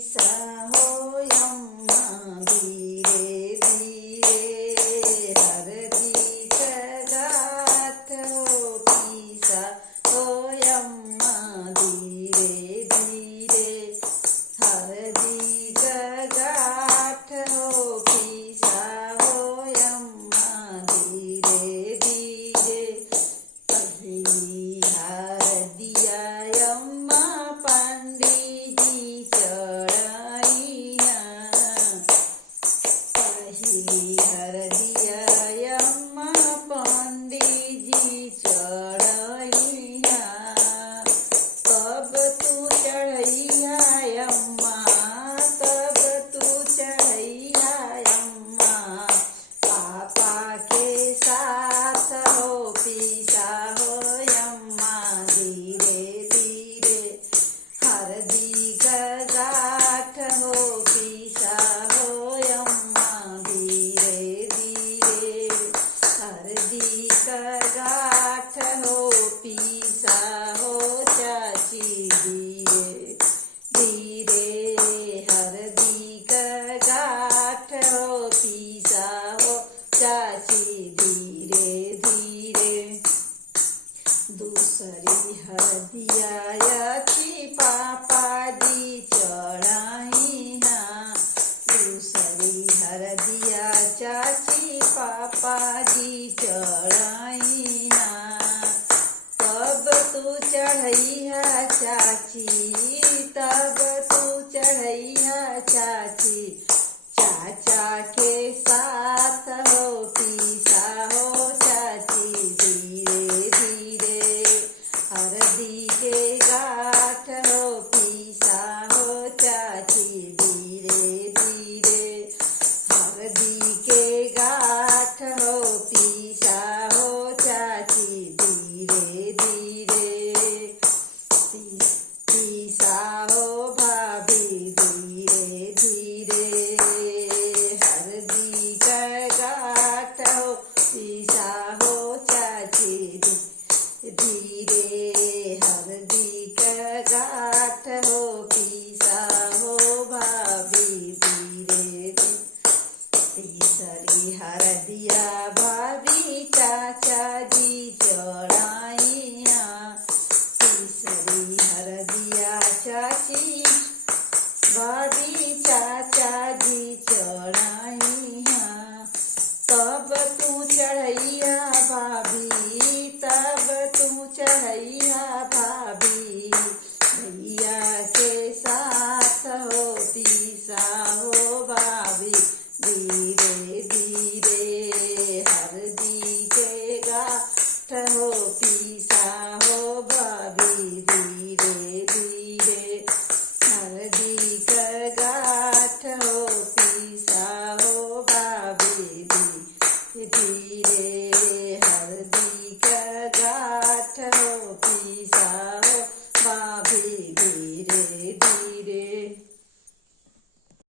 पीसा हो यम्मा धीरे धीरे हरदी का गाठ हो पीसा हो यम्मा धीरे धीरे हरदी का गाठ हो पीसा हो यम्मा धीरे धीरे पहली हरदिया यम्मा पंडित जी चढ़ाइया पहली हरदिया यम्मा पंडित जी चढ़ाइया तब तू चढ़ैया यम्मा तब तू चढ़ैया यम्मा पापा के साथ हो पीसा हो यम्मा धीरे धीरे हरदी का गाठ हो पीसा हो यम्मा धीरे धीरे हरदी का गाठ हो पीसा हो चाची धीरे धीरे हरदी का गाठ हो पीसा हो चाची धीरे धीरे दूसरी हरदिया याची पापा जी चढ़ाइया दूसरी हरदिया चाची पापा जी चढ़ाइया तब तू चढ़ैया चाची तब तू चढ़ैया चाची चाचा के साथ हो पीसा हो चाची धीरे धीरे हरदी के गाठ हो पीसा हो चाची धीरे धीरे हरदी के गाठ हो पीसा हो चाची धीरे धीरे पीसा हो भाभी धीरे धीरे हरदी का गाठ हो पीसा हो चाची धीरे हरदी का गाठ हो पीसा हो भाभी धीरे तीसरी हरदिया भाभी चाचा जी चढ़ाइया तीसरी हरदिया चाची भाभी